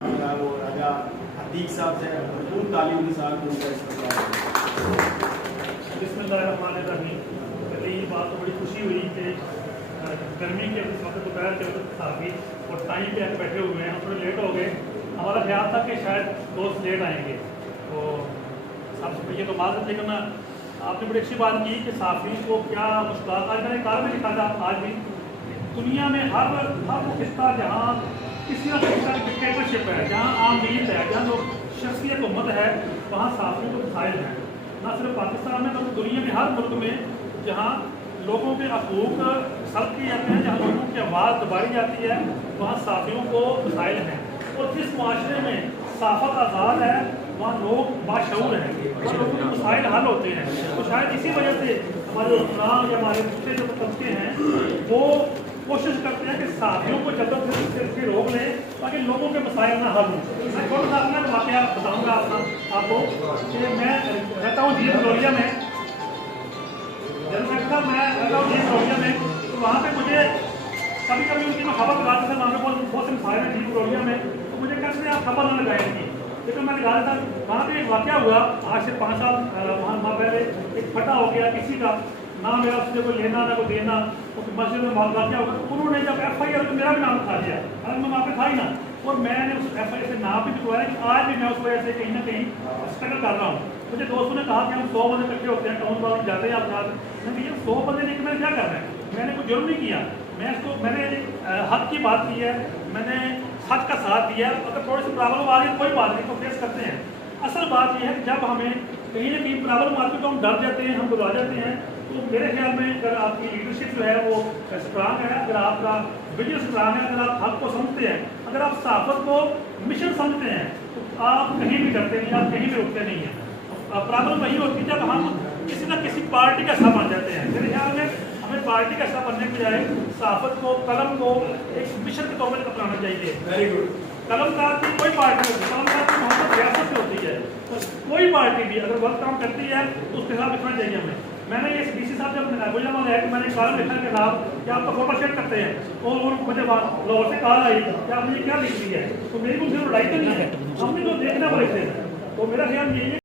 وہ راجہ عتیق صاحب سے بھرپور تعلیم کے ساتھ ان کا استقبال۔ بسم اللہ الرحمن الرحیم۔ پہلے یہ بات تو بڑی خوشی ہوئی کہ گرمی کے وقت دوپہر کے وقت صحافی اور ٹائم پہ بیٹھے ہوئے ہیں، ہم تھوڑے لیٹ ہو گئے۔ ہمارا خیال تھا کہ شاید دوست لیٹ آئیں گے، تو سب سے پہلے تو معذرت، لیکن آپ نے بڑی اچھی بات کی کہ صحافی کو کیا مشکلات۔ آج میں نے کال میں لکھا تھا، آج بھی دنیا میں ہر حصہ جہاں کسی نہ کسی طرح ڈکٹیٹرشپ ہے، جہاں عاملیت ہے، جہاں لوگ شخصیت حکومت ہے، وہاں صحافیوں کو مسائل ہیں۔ نہ صرف پاکستان میں بلکہ دنیا کے ہر ملک میں جہاں لوگوں کے حقوق سلب کیے جاتے ہیں، جہاں لوگوں کی آواز دبائی جاتی ہے، وہاں صحافیوں کو مسائل ہیں۔ اور جس معاشرے میں صحافت آزاد ہے وہاں لوگ باشعور ہیں، وہاں لوگوں کے مسائل حل ہوتے ہیں۔ تو شاید اسی وجہ سے ہمارے حکمران یا ہمارے دوسرے جو طبقے ہیں وہ کوشش کرتے ہیں کہ صحافیوں کو جلد سے روک لیں تاکہ لوگوں کے مسائل نہ حل ہوں۔ میں تھوڑا سا اپنا واقعہ بتاؤں گا آپ کو کہ میں رہتا ہوں جی فلوریا میں، میں رہتا ہوں جی فلوریا میں، تو وہاں پہ مجھے کبھی کبھی ان کی میں خبر لگاتا تھا، وہاں پہ بہت سے مسائل ہیں جی فلوریا میں، تو مجھے کیسے آپ خبر نہ لگائیں گی، لیکن میں لگا رہا تھا۔ وہاں پہ ایک واقعہ ہوا آج سے 5 سال وہاں پہلے، ایک پھٹا ہو گیا کسی کا، نہ میرا اس سے کوئی لینا نہ کوئی دینا، مسجد میں واقعہ ہوگا، تو انہوں نے جب ایف آئی آر تو میرا بھی نام اٹھا دیا، حالانکہ میں وہاں پہ تھا ہی نا، اور میں نے اس ایف آئی آر سے نام بھی لکھوایا کہ آج بھی میں اس وجہ سے کہیں نہ کہیں اسٹرگل کر رہا ہوں۔ مجھے دوستوں نے کہا کہ ہم 100 بندے اکٹھے ہوتے ہیں، ٹاؤن والوں جاتے ہیں آپ ساتھ، میں نے یہ 100 بندے لے کے میں نے کیا کرنا ہے، میں نے کوئی جرم نہیں کیا، میں نے حق کی بات کی ہے، میں نے سچ کا ساتھ دیا ہے۔ اگر تھوڑی سی پرابلم آ رہی ہے کوئی بات نہیں، تو فیس کرتے ہیں۔ اصل بات یہ ہے کہ جب ہمیں کہیں نہ کہیں پرابلم آتی ہے تو ہم ڈر جاتے ہیں، ہم گھبرا جاتے ہیں۔ تو میرے خیال میں اگر آپ کی لیڈرشپ جو ہے وہ اسٹرانگ ہے، اگر آپ کا ویژن اسٹرانگ ہے، اگر آپ حق کو سمجھتے ہیں، اگر آپ صحافت کو مشن سمجھتے ہیں، تو آپ کہیں بھی ڈرتے نہیں، آپ کہیں بھی رکتے نہیں ہیں۔ پرابلم وہی ہوتی ہے جب ہم کسی نہ کسی پارٹی کا حصہ بن جاتے ہیں۔ میرے خیال میں ہمیں پارٹی کا حصہ بننے کے بجائے صحافت کو، قلم کو ایک مشن کے طور پر اپنانا چاہیے۔ Very good. قلم کار کی کوئی پارٹی ہوتی ہے، قلم کار کی محبت ریاست سے ہوتی ہے، کوئی پارٹی بھی اگر غلط کام کرتی ہے تو اس کے خلاف لکھنا چاہیے ہمیں۔ میں نے یہ ڈی سی صاحب جب گوجرا میں آیا کہ میں نے کالم لکھا کے خلاف کہ آپ کا فوٹو شیئر کرتے ہیں، اور مجھے لاہور سے کال آئی کہ آپ نے کیا لکھ دی ہے، تو میری ان سے لڑائی تو نہیں ہے، ہم نے جو دیکھنا وہ لکھتے ہیں۔ تو میرا خیال یہی ہے